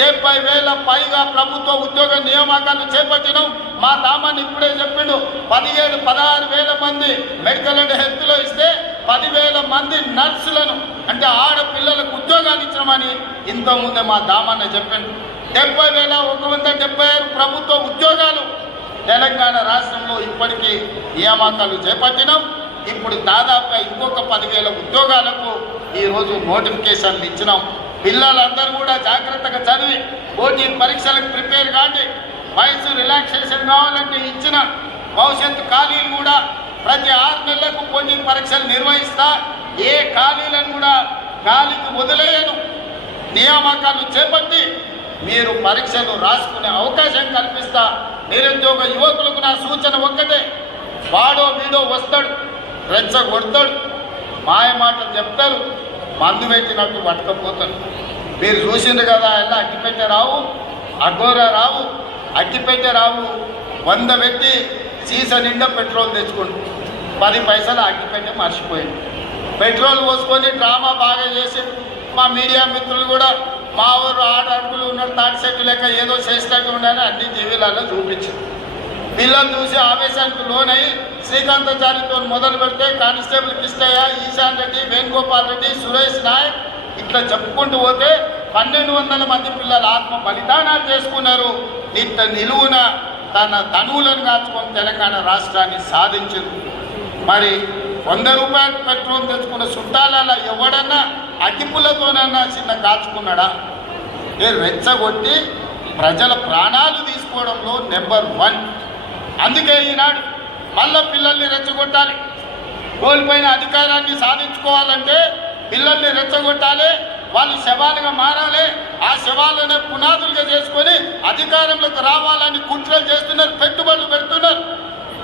70,000 పైగా ప్రభుత్వ ఉద్యోగ నియామకాలు చేపట్టినాం. మా దామాన్ని ఇప్పుడే చెప్పిండు, 16,000 మంది మెడికల్ అండ్ హెల్త్లో ఇస్తే 10,000 మంది నర్సులను అంటే ఆడపిల్లలకు ఉద్యోగాలు ఇచ్చినామని ఇంతకుముందే మా దామాన్న చెప్పిండు. 70,176 ప్రభుత్వ ఉద్యోగాలు తెలంగాణ రాష్ట్రంలో ఇప్పటికీ నియామకాలు చేపట్టినాం. ఇప్పుడు దాదాపుగా ఇంకొక 10,000 ఉద్యోగాలకు ఈరోజు నోటిఫికేషన్లు ఇచ్చినాం. పిల్లలందరూ కూడా జాగ్రత్తగా చదివి పోటీ పరీక్షలకు ప్రిపేర్ కాండి. వయసు రిలాక్సేషన్ కావాలంటే ఇచ్చిన భవిష్యత్తు ఖాళీలు కూడా ప్రతి 6 నెలలకు పోటీ పరీక్షలు నిర్వహిస్తా. ఏ ఖాళీలను కూడా గాలికి వదిలేయను. నియామకాలు చేపట్టి మీరు పరీక్షలు రాసుకునే అవకాశం కల్పిస్తా. నిరుద్యోగ యువకులకు నా సూచన ఒక్కటే, వాడో వీడో వస్తాడు, రెచ్చగొడతాడు, మాయ మాటలు చెప్తారు, మందు పెట్టినట్టు పట్టుకపోతారు. మీరు చూసిండ్రు కదా, ఎలా అగ్గిపెట్టె రావు, అఘోర రావు, అగ్గిపెట్టె రావు. 100 పెట్టి సీసా నిండా పెట్రోల్ తెచ్చుకోండి, 10 పైసలు అగ్గిపెట్టె మర్చిపోయింది. పెట్రోల్ పోసుకొని డ్రామా బాగా చేసి మా మీడియా మిత్రులు కూడా మా ఊరు 6 అడుగులు ఉన్న తాటి చెట్టు లెక్క ఏదో చేసినట్టు ఉండాలని అన్ని టీవీలలో చూపించారు. పిల్లలు చూసి ఆవేశానికి లోనై శ్రీకాంతాచారితో మొదలు పెడితే కానిస్టేబుల్ కిష్టయ్య, ఈశాన్ రెడ్డి, వేణుగోపాల్ రెడ్డి, సురేష్ నాయక్ ఇట్లా చెప్పుకుంటూ పోతే 1,200 మంది పిల్లలు ఆత్మ బలిదానాలు చేసుకున్నారు. ఇట్లా నిలువున తన తనువులను కాచుకొని తెలంగాణ రాష్ట్రాన్ని సాధించింది. మరి 100 రూపాయలు పెట్రోల్ తెచ్చుకున్న చుట్టాలలో ఎవడన్నా అగ్గిపుల్లతోనన్నా చిన్న కాచుకున్నాడా? రెచ్చగొట్టి ప్రజల ప్రాణాలు తీసుకోవడంలో నెంబర్ 1. అందుకే ఈనాడు మళ్ళా పిల్లల్ని రెచ్చగొట్టాలి. కోల్పోయిన అధికారాన్ని సాధించుకోవాలంటే పిల్లల్ని రెచ్చగొట్టాలి. వాళ్ళు శవాలుగా మారాలి. ఆ శవాలనే పునాదులుగా చేసుకొని అధికారంలోకి రావాలని కుట్రలు చేస్తున్నారు, పెట్టుబడులు పెడుతున్నారు.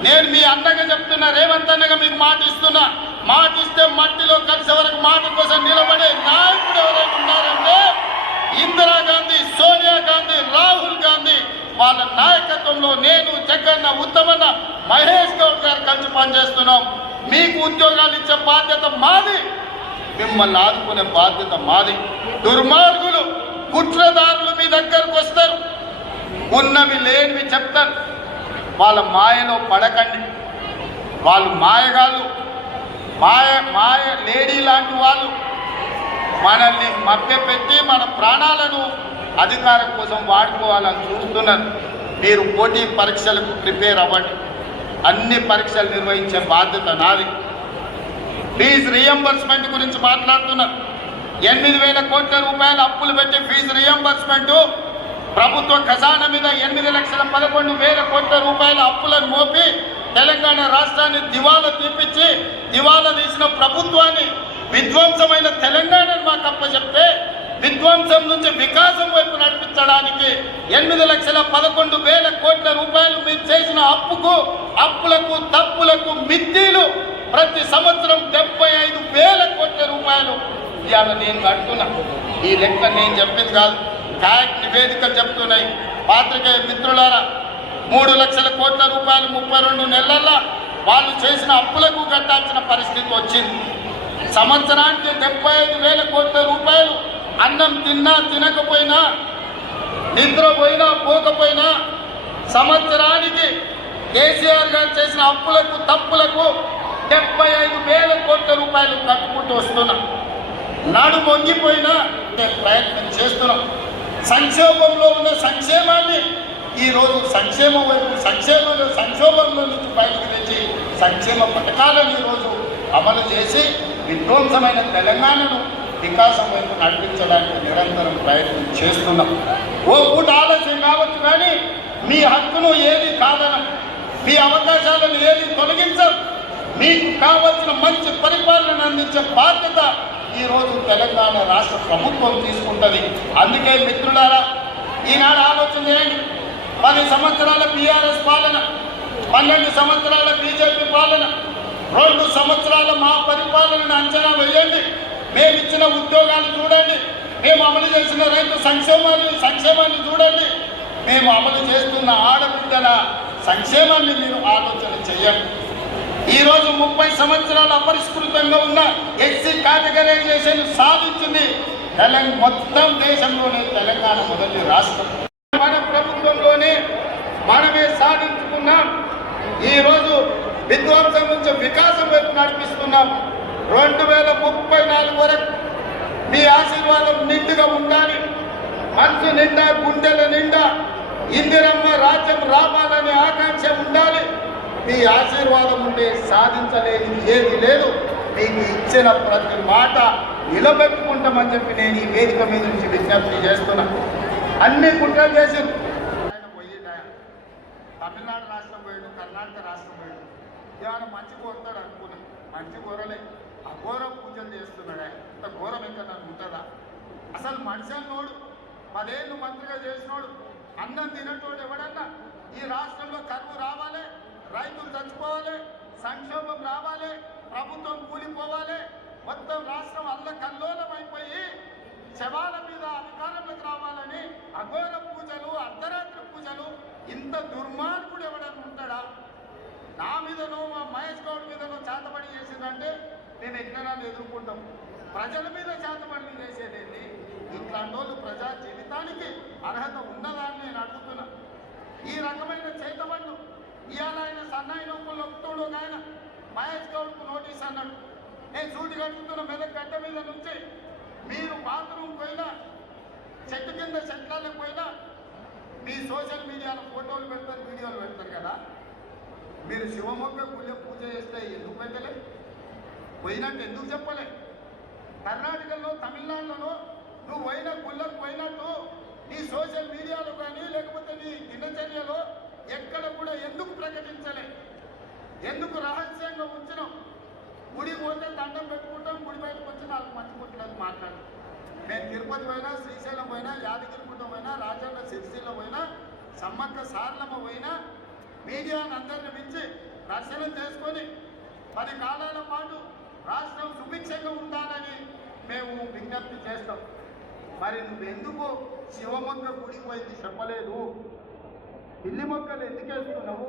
నేను మీ అన్నగా చెప్తున్నా, రేవంత్ అన్నగా మీకు మాట ఇస్తున్నా. మాట ఇస్తే మట్టిలో కలిసే వరకు మాట కోసం నిలబడే నాయకుడు ఎవరైనా ఉన్నారంటే ఇందిరాగాంధీ, సోనియా గాంధీ, రాహుల్ గాంధీ వాళ్ళ నాయకత్వంలో నేను, జగన్న, ఉత్తమన్న, మహేష్ గౌడ్ గారు కలిసి పనిచేస్తున్నాం. మీకు ఉద్యోగాలు ఇచ్చే బాధ్యత మాది, మిమ్మల్ని ఆదుకునే బాధ్యత మాది. దుర్మార్గులు, కుట్రదారులు మీ దగ్గరకు వస్తారు, ఉన్నవి లేనివి చెప్తారు. వాళ్ళ మాయలో పడకండి. వాళ్ళు మాయగాళ్ళు, మాయ లేడీ లాంటి వాళ్ళు మనల్ని మభ్యపెట్టి మన ప్రాణాలను అధికారం కోసం వాడుకోవాలని చూస్తున్నారు. మీరు పోటీ పరీక్షలకు ప్రిపేర్ అవ్వండి. అన్ని పరీక్షలు నిర్వహించే బాధ్యత నాది. ఫీజు రియంబర్స్మెంట్ గురించి మాట్లాడుతున్నారు. 8,000 కోట్ల రూపాయలు అప్పులు పెట్టి ఫీజు రియంబర్స్మెంట్ ప్రభుత్వ ఖజానా మీద 8,11,000 కోట్ల రూపాయల అప్పులను మోపి తెలంగాణ రాష్ట్రాన్ని దివాలా తీపిచ్చి దివాలా తీసిన ప్రభుత్వాన్ని విధ్వంసమైన తెలంగాణను మాకు అప్పచెప్తే విధ్వంసం నుంచి వికాసం వైపు నడిపించడానికి 8,11,000 కోట్ల రూపాయలు మీరు చేసిన అప్పులకు తప్పులకు మిత్తిలు ప్రతి సంవత్సరం 75,000 కోట్ల రూపాయలు ఇవాళ నేను కడుతున్నా. ఈ లెక్క నేను చెప్పింది కాదు, కాయక్ నివేదికలు చెప్తున్నాయి. పాత్రికేయ మిత్రులారా, 3 లక్షల కోట్ల రూపాయలు 32 నెలల్లో వాళ్ళు చేసిన అప్పులకు కట్టాల్సిన పరిస్థితి వచ్చింది. సంవత్సరానికి 75,000 కోట్ల రూపాయలు అన్నం తిన్నా తినకపోయినా, నిద్రపోయినా పోకపోయినా సంవత్సరానికి కేసీఆర్ గారు చేసిన అప్పులకు తప్పులకు 75,000 కోట్ల రూపాయలు కట్టుకుంటూ వస్తున్నాం. నాడు మొంగిపోయినా ప్రయత్నం చేస్తున్నాం. సంక్షోభంలో ఉన్న సంక్షేమాన్ని ఈరోజు సంక్షేమం వైపు సంక్షోభంలో నుంచి బయటకు తెచ్చి సంక్షేమ పథకాలను ఈరోజు అమలు చేసి విధ్వంసమైన తెలంగాణను వికాసం వైపు నడిపించడానికి నిరంతరం ప్రయత్నం చేస్తున్నాం. ఓ పూట ఆలస్యం కావచ్చు కానీ మీ హక్కును ఏది కాదనం, మీ అవకాశాలను ఏది తొలగించం. మీకు కావలసిన మంచి పరిపాలన అందించే బాధ్యత ఈరోజు తెలంగాణ రాష్ట్ర ప్రభుత్వం తీసుకుంటుంది. అందుకే మిత్రులారా, ఈనాడు ఆలోచన చేయండి. 10 సంవత్సరాల బీఆర్ఎస్ పాలన 12 సంవత్సరాల బీజేపీ పాలన, 2 సంవత్సరాల మా పరిపాలనను అంచనా వేయండి. మేము ఇచ్చిన ఉద్యోగాలు చూడండి, మేము అమలు చేసిన రైతు సంక్షేమాన్ని చూడండి, మేము అమలు చేస్తున్న ఆడబిడ్డల సంక్షేమాన్ని మీరు ఆలోచన చేయండి. ఈరోజు 30 సంవత్సరాలు అపరిష్కృతంగా ఉన్న ఎస్సీ కేటగరైజేషన్ సాధించింది మొత్తం దేశంలోనే తెలంగాణ మొదటి రాష్ట్రం. మన ప్రభుత్వంలోనే మనమే సాధించుకున్నాం. ఈరోజు విధ్వంసం నుంచి వికాసం వైపు నడిపిస్తున్నాం. 2034 వరకు మీ ఆశీర్వాదం నిండుగా ఉండాలి. మనసు నిండా, గుండెల నిండా ఇందిరమ్మ రాజ్యం రావాలనే ఆకాంక్ష ఉండాలి. మీ ఆశీర్వాదం ఉంటే సాధించలేని ఏది లేదు. మీకు ఇచ్చిన ప్రతి మాట నిలబెట్టుకుంటామని చెప్పి నేను ఈ వేదిక మీద నుంచి విజ్ఞప్తి చేస్తున్నా. అన్ని కుట్రలు చేసి ఆయన పోయినా తమిళనాడు రాష్ట్రం పోయాడు, కర్ణాటక రాష్ట్రం పోయాడు. ఏమైనా మంచి కోరుతాడు అనుకున్నాం, మంచి కోరలే. అఘోర పూజలు చేస్తున్నాడే, ఇంత ఘోరం ఎక్కడ ఉంటుందా? అసలు మనిషి అన్నోడు 10 ఏళ్ళు మంత్రిగా చేసినోడు, అన్నం తినటోడు ఎవడన్నా ఈ రాష్ట్రంలో కరువు రావాలి, రైతులు చచ్చిపోవాలి, సంక్షోభం రావాలి, ప్రభుత్వం కూలిపోవాలి, మొత్తం రాష్ట్రం అల్లకల్లోలం అయిపోయి శవాల మీద అధికారంలోకి రావాలని అఘోర పూజలు, అర్ధరాత్రి పూజలు, ఇంత దుర్మార్గుడు ఎవడన్నా ఉంటాడా? నా మీదనో మా మహేష్ గౌడ్ మీదనో చేతబడి చేసిందంటే నేను ఎక్కడాలు ఎదుర్కొంటాం. ప్రజల మీద చేతబడి చేసేదేంటి? ఇట్లాంటి వాళ్ళు ప్రజా జీవితానికి అర్హత ఉన్నదాన్ని నేను అడుగుతున్నా. ఈ రకమైన చేతబడులు ఇవాళ ఆయన సన్నాయి నొప్పులు ఒప్పుతోడు ఒక ఆయన మహేష్ గౌడ్కు నోటీస్ అన్నాడు. నేను సూటిగా అడుగుతున్న మెదక్ గడ్డ మీద నుంచి మీరు బాత్రూమ్ పోయినా, చెట్టు కింద చెట్లకు పోయినా మీ సోషల్ మీడియాలో ఫోటోలు పెడతారు, వీడియోలు పెడతారు కదా. మీరు శివమొగ్గ గుళ్ళ పూజ చేస్తే ఎందుకు పెట్టలే? పోయినట్టు ఎందుకు చెప్పలే? కర్ణాటకలో, తమిళనాడులో నువ్వు పోయిన గుళ్ళకు పోయినట్టు నీ సోషల్ మీడియాలో కానీ లేకపోతే నీ దినచర్యలో ఎక్కడ కూడా ఎందుకు ప్రకటించలే? ఎందుకు రహస్యంగా ఉంచినాం? గుడి పోతే దండం పెట్టుకుంటాం, గుడి బయటకు వచ్చి 4 మంచి కుట్లేదు మాట్లాడు. నేను తిరుపతి పోయినా, శ్రీశైలం పోయినా, యాదగిరిగుట్ట పోయినా, రాజన్న సిరిసిల్ల పోయినా, సమ్మక్క సారలమ్మ పోయినా మీడియాను అందరిని మించి దర్శనం చేసుకొని 10 కాలాల పాటు రాష్ట్రం సుభిక్షంగా ఉండాలని మేము విజ్ఞప్తి చేస్తాం. మరి నువ్వెందుకు శివమొగ్గ గుడికి పోయింది చెప్పలేదు? పిల్లి మొక్కలు ఎందుకు వేస్తున్నావు?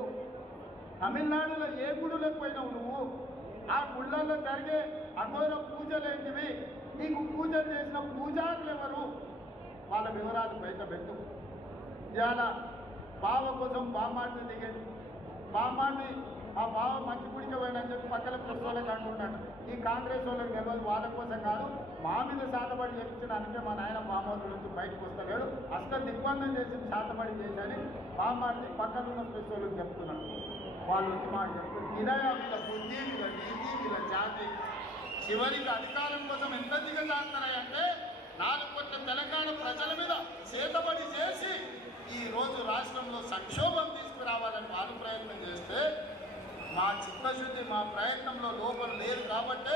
తమిళనాడులో ఏ గుడులకు పోయినావు నువ్వు? ఆ గుళ్ళల్లో జరిగే అఘోర పూజలు ఏంటివి? నీకు పూజలు చేసిన పూజారులు ఎవరు? వాళ్ళ వివరాలు బయట పెట్టు. ఇవాళ బావ కోసం బామ్మాడిని దిగేది, బామ్మాడిని ఆ బావ మంచి గుడికి పోయినని చెప్పి పక్కన ప్రెస్ వాళ్ళకి అంటున్నాడు. ఈ కాంగ్రెస్ వాళ్ళకి తెలియదు, వాళ్ళ కోసం కాదు, మా మీద శాతపడి చెప్పించడానికే మా నాయన బామ్మోతుల నుంచి బయటకు వస్తలేడు, అసలు దిగ్బంధం చేసి శాతపడి చేశాని బామ్మాడిని పక్కన ఉన్న ప్రెస్ వాళ్ళకి చెప్తున్నాడు. వాళ్ళు వచ్చి మాట చెప్తున్నారు, ఇదే వీళ్ళ బుద్ధి, వీళ్ళ నీతి, వీళ్ళ జాతి. చివరికి అధికారం కోసం ఎంత దిగజారుతారంటే 4 కోట్ల తెలంగాణ ప్రజల మీద చేతబడి చేసి ఈరోజు రాష్ట్రంలో సంక్షోభం తీసుకురావాలని వాళ్ళు ప్రయత్నం చేస్తే మా చిత్తశుద్ధి, మా ప్రయత్నంలో లోపం లేదు. కాబట్టి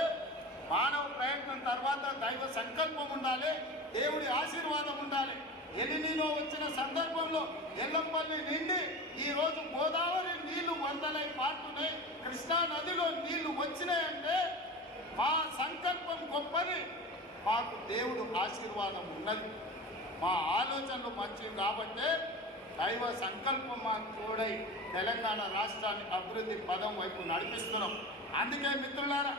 మానవ ప్రయత్నం తర్వాత దైవ సంకల్పం ఉండాలి, దేవుడి ఆశీర్వాదం ఉండాలి. ఎలినో వచ్చిన సందర్భంలో ఎల్లంపల్లి నిండి ఈరోజు గోదావరి నీళ్లు వందలై పారుతున్నాయి, కృష్ణా నదిలో నీళ్లు వచ్చినాయంటే మా సంకల్పం గొప్పది, మాకు దేవుడు ఆశీర్వాదం ఉన్నది, మా ఆలోచనలు మంచివి. కాబట్టి దైవ సంకల్పం మాకు తోడై తెలంగాణ రాష్ట్రాన్ని అభివృద్ధి పదం వైపు నడిపిస్తున్నాం. అందుకే మిత్రులారా,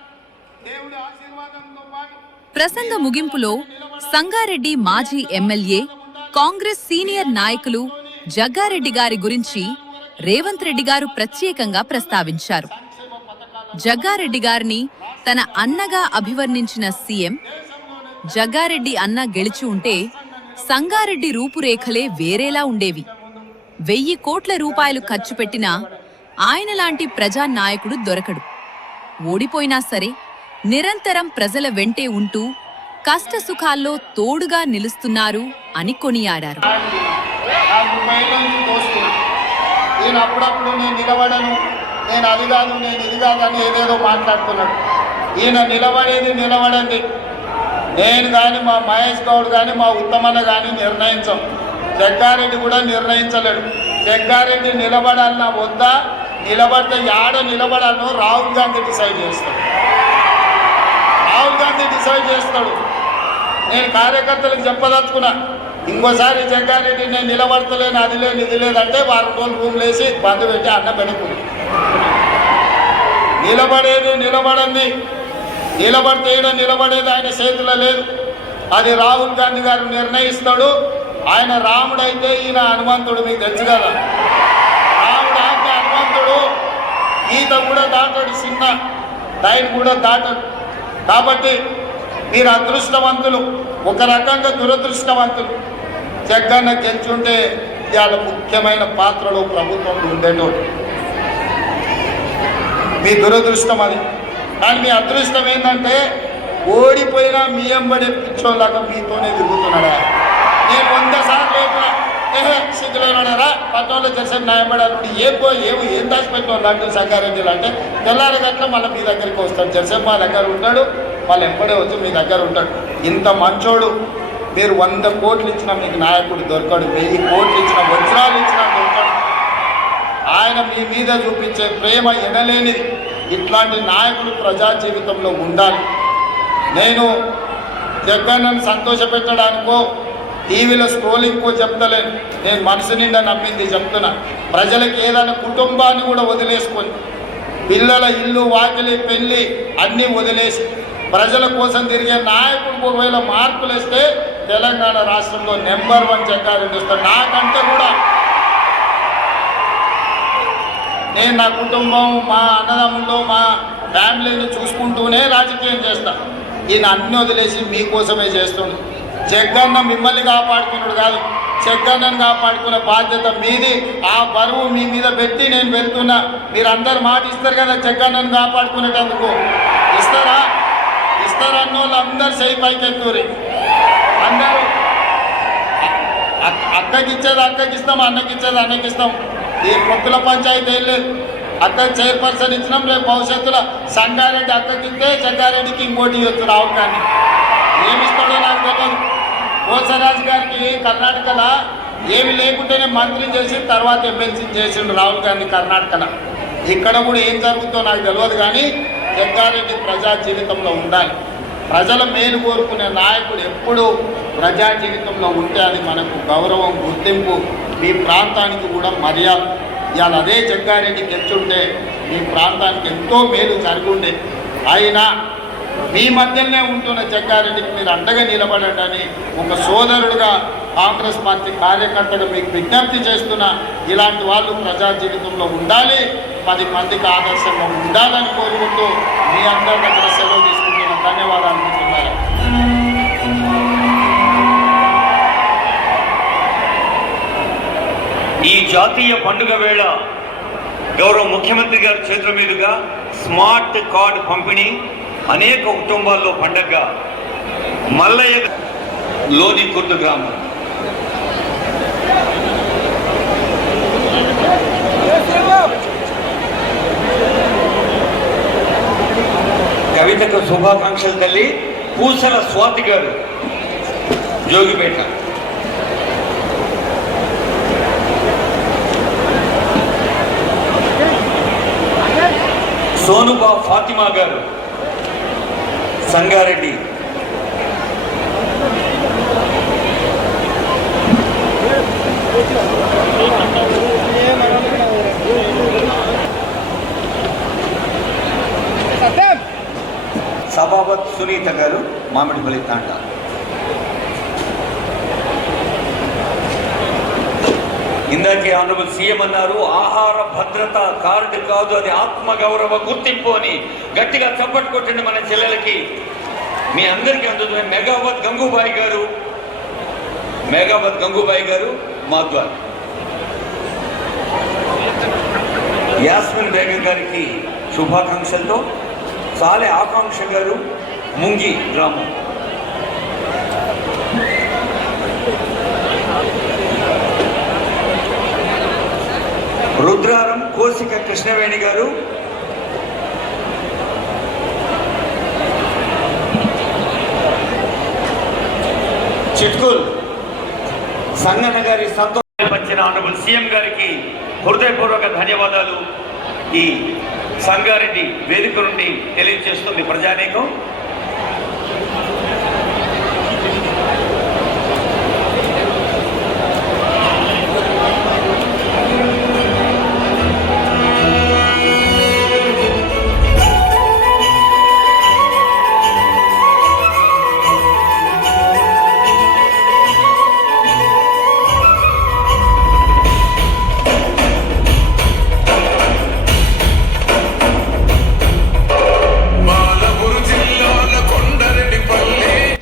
దేవుడి ఆశీర్వాదంతో పాటు ప్రసంగ ముగింపులో సంగారెడ్డి మాజీ ఎమ్మెల్యే, కాంగ్రెస్ సీనియర్ నాయకులు జగ్గారెడ్డి గారి గురించి రేవంత్ రెడ్డి గారు ప్రత్యేకంగా ప్రస్తావించారు. జగ్గారెడ్డి గారిని తన అన్నగా అభివర్ణించిన సీఎం, జగ్గారెడ్డి అన్న గెలిచి ఉంటే సంగారెడ్డి రూపురేఖలే వేరేలా ఉండేవి. 1000 కోట్ల రూపాయలు ఖర్చు పెట్టినా ఆయనలాంటి ప్రజానాయకుడు దొరకడు. ఓడిపోయినా సరే నిరంతరం ప్రజల వెంటే ఉంటూ కష్టసుఖాల్లో తోడుగా నిలుస్తున్నారు అని కొనియాడారు. ఈయన అప్పుడప్పుడు నేను నిలబడను, నేను అది కాదు, నేను ఇది కాదని ఏదేదో మాట్లాడుతున్నాడు. ఈయన నిలబడండి. నేను కానీ, మా మహేష్ గౌడ్ కానీ, మా ఉత్తమన్న కానీ నిర్ణయించాం. జగ్గారెడ్డి కూడా నిర్ణయించలేడు. జగ్గారెడ్డి నిలబడాలన్నా వద్దా, నిలబడితే యాడ నిలబడాలో రాహుల్ గాంధీ డిసైడ్ చేస్తాడు. రాహుల్ గాంధీ డిసైడ్ చేస్తాడు. నేను కార్యకర్తలకు చెప్పదలుచుకున్నా, ఇంకోసారి జగ్గారెడ్డి నేను నిలబడతలేను, అది లేదు ఇది లేదంటే వారం రోజులు రూమ్లు వేసి బంద్ పెట్టి అన్న పెట్టుకుని నిలబడేది నిలబడండి. నిలబడితే నిలబడేది ఆయన చేతిలో లేదు. అది రాహుల్ గాంధీ గారు నిర్ణయిస్తాడు. ఆయన రాముడు అయితే ఈయన హనుమంతుడు, మీకు తెలుసు కదా. రాముడు ఆజ్ఞ హనుమంతుడు, గీత కూడా దాటాడు, చిన్న దాన్ని కూడా దాటాడు. కాబట్టి మీరు అదృష్టవంతులు, ఒక రకంగా దురదృష్టవంతులు. జగన్న గెలుచుంటే ఇవాళ ముఖ్యమైన పాత్రలో ప్రభుత్వంలో ఉండేటోడు. మీ దురదృష్టం అది. కానీ మీ అదృష్టం ఏంటంటే ఓడిపోయినా మీ ఎంబడే పిచ్చోళ్ళగా మీతోనే తిరుగుతున్నాడా. నేను 100 సార్లు లేపినా సిగ్గులేనారా పట్టణంలో తెలిసిన న్యాయపడాలి. ఏం దాచిపెట్టిన లడ్డు సంగారెడ్డిలు అంటే తెల్లారి గట్ల మళ్ళీ మీ దగ్గరికి వస్తాడు. జనసేపు మా దగ్గర ఉంటాడు, వాళ్ళు ఎప్పుడే వచ్చి మీ దగ్గర ఉంటాడు. ఇంత మంచోడు. మీరు 100 కోట్లు ఇచ్చినా మీకు నాయకుడు దొరకడు, 1000 కోట్లు ఇచ్చినా వజ్రాలు ఇచ్చినా దొరకడు. ఆయన మీ మీద చూపించే ప్రేమ ఎనలేనిది. ఇట్లాంటి నాయకులు ప్రజా జీవితంలో ఉండాలి. నేను జగన్నను సంతోషపెట్టడానికో టీవీలో స్క్రోలింగ్కో చెప్తలేను. నేను మనసు నిండా నమ్మింది చెప్తున్నా. ప్రజలకు ఏదైనా కుటుంబాన్ని కూడా వదిలేసుకొని, పిల్లల ఇల్లు వాకిలి పెళ్ళి అన్నీ వదిలేసి ప్రజల కోసం తిరిగే నాయకుడికి ఒకవేళ మార్పులు ఇస్తే తెలంగాణ రాష్ట్రంలో నెంబర్ 1 జగ్గారెడ్డి వస్తాడు. నాకంటే కూడా నేను నా కుటుంబం, మా అన్నదమ్ములు, మా ఫ్యామిలీని చూసుకుంటూనే రాజకీయం చేస్తా. ఈయన అన్ని వదిలేసి మీకోసమే చేస్తుండు. జగ్గన్న మిమ్మల్ని కాపాడుకున్నాడు కాదు, జగ్గన్నను కాపాడుకునే బాధ్యత మీది. ఆ బరువు మీ మీద పెట్టి నేను వెళ్తున్నా. మీరు అందరు మాట ఇస్తారు కదా జగ్గన్నను కాపాడుకునేటందుకు. ఇస్తారా? ఇస్తారన్న వాళ్ళు అందరు చేయి పైకెత్తూరి. అందరూ అక్కకిచ్చేది అక్కకిస్తాం, అన్నకిచ్చేది అన్నకిస్తాం. ఈ పొత్తుల పంచాయతీ ఏం లేదు. అక్క చైర్పర్సన్ ఇచ్చినాం, రేపు భవిష్యత్తులో సంగారెడ్డి అక్కకిస్తే జగ్గారెడ్డికి ఇంకోటి ఇవ్వచ్చు రాహుల్ గాంధీ. ఏమిస్తాడో నాకు తెలియదు. కోసరాజు గారికి కర్ణాటకలో ఏమి లేకుంటేనే మంత్రి చేసి తర్వాత ఎమ్మెల్సీ చేసిండు రాహుల్ గాంధీ కర్ణాటకలో. ఇక్కడ కూడా ఏం జరుగుతుందో నాకు తెలియదు. కానీ జగ్గారెడ్డి ప్రజా జీవితంలో ఉండాలి. ప్రజల మేలు కోరుకునే నాయకుడు ఎప్పుడు ప్రజా జీవితంలో ఉంటే అది మనకు గౌరవం, గుర్తింపు, మీ ప్రాంతానికి కూడా మర్యాద. ఇవాళ అదే జగ్గారెడ్డి గెలుచుంటే మీ ప్రాంతానికి ఎంతో మేలు జరుగుండే. అయినా మీ మధ్యలోనే ఉంటున్న జగ్గారెడ్డికి మీరు అండగా నిలబడండి అని ఒక సోదరుడుగా కాంగ్రెస్ పార్టీ కార్యకర్తగా మీకు విజ్ఞప్తి చేస్తున్నా. ఇలాంటి వాళ్ళు ప్రజా జీవితంలో ఉండాలి, 10 మందికి ఆదర్శంగా ఉండాలని కోరుకుంటూ మీ అందరి దగ్గర సెలవు తీసుకుంటున్న ధన్యవాదాలు అనుకుంటున్నారు. ఈ జాతీయ పండుగ వేళ గౌరవ ముఖ్యమంత్రి గారి చేతుల మీదుగా స్మార్ట్ కార్డు పంపిణీ అనేక కుటుంబాల్లో పండగ. మల్లయ్య లోని కుర్దు గ్రామం కవితకు శుభాకాంక్షలు తల్లి. పూసల స్వాతి గారు జోగిపేట. సోనుబా ఫాతిమా గారు సంగారెడ్డి. సభావత్ సునీత గారు మామిడిపల్లి తాండ. ఇందాకే ఆనరబుల్ సీఎం అన్నారు, ఆహార భద్రత కార్డు కాదు, అది ఆత్మగౌరవ గుర్తింపు అని గట్టిగా చప్పట్లు కొట్టండి మన చెల్లెలకి. మీ అందరికీ అందుతున్న మెగావత్ గంగూబాయి గారు మాధ్వార్. యాస్మిన్ బేగం గారికి శుభాకాంక్షలతో సాలే ఆకాంక్ష గారు ముంగి గ్రామం. రుద్రారం కోసిక కృష్ణవేణి గారు. చిట్కూల్ సంగన్న గారి సంతోషం పంచిన ఆనరబుల్ సీఎం గారికి హృదయపూర్వక ధన్యవాదాలు. ఈ సంగారెడ్డి వేదిక నుండి తెలియజేస్తుంది ప్రజానీకం.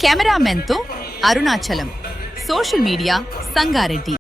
కెమెరామెన్ తో అరుణాచలం. Social media Sangareddy.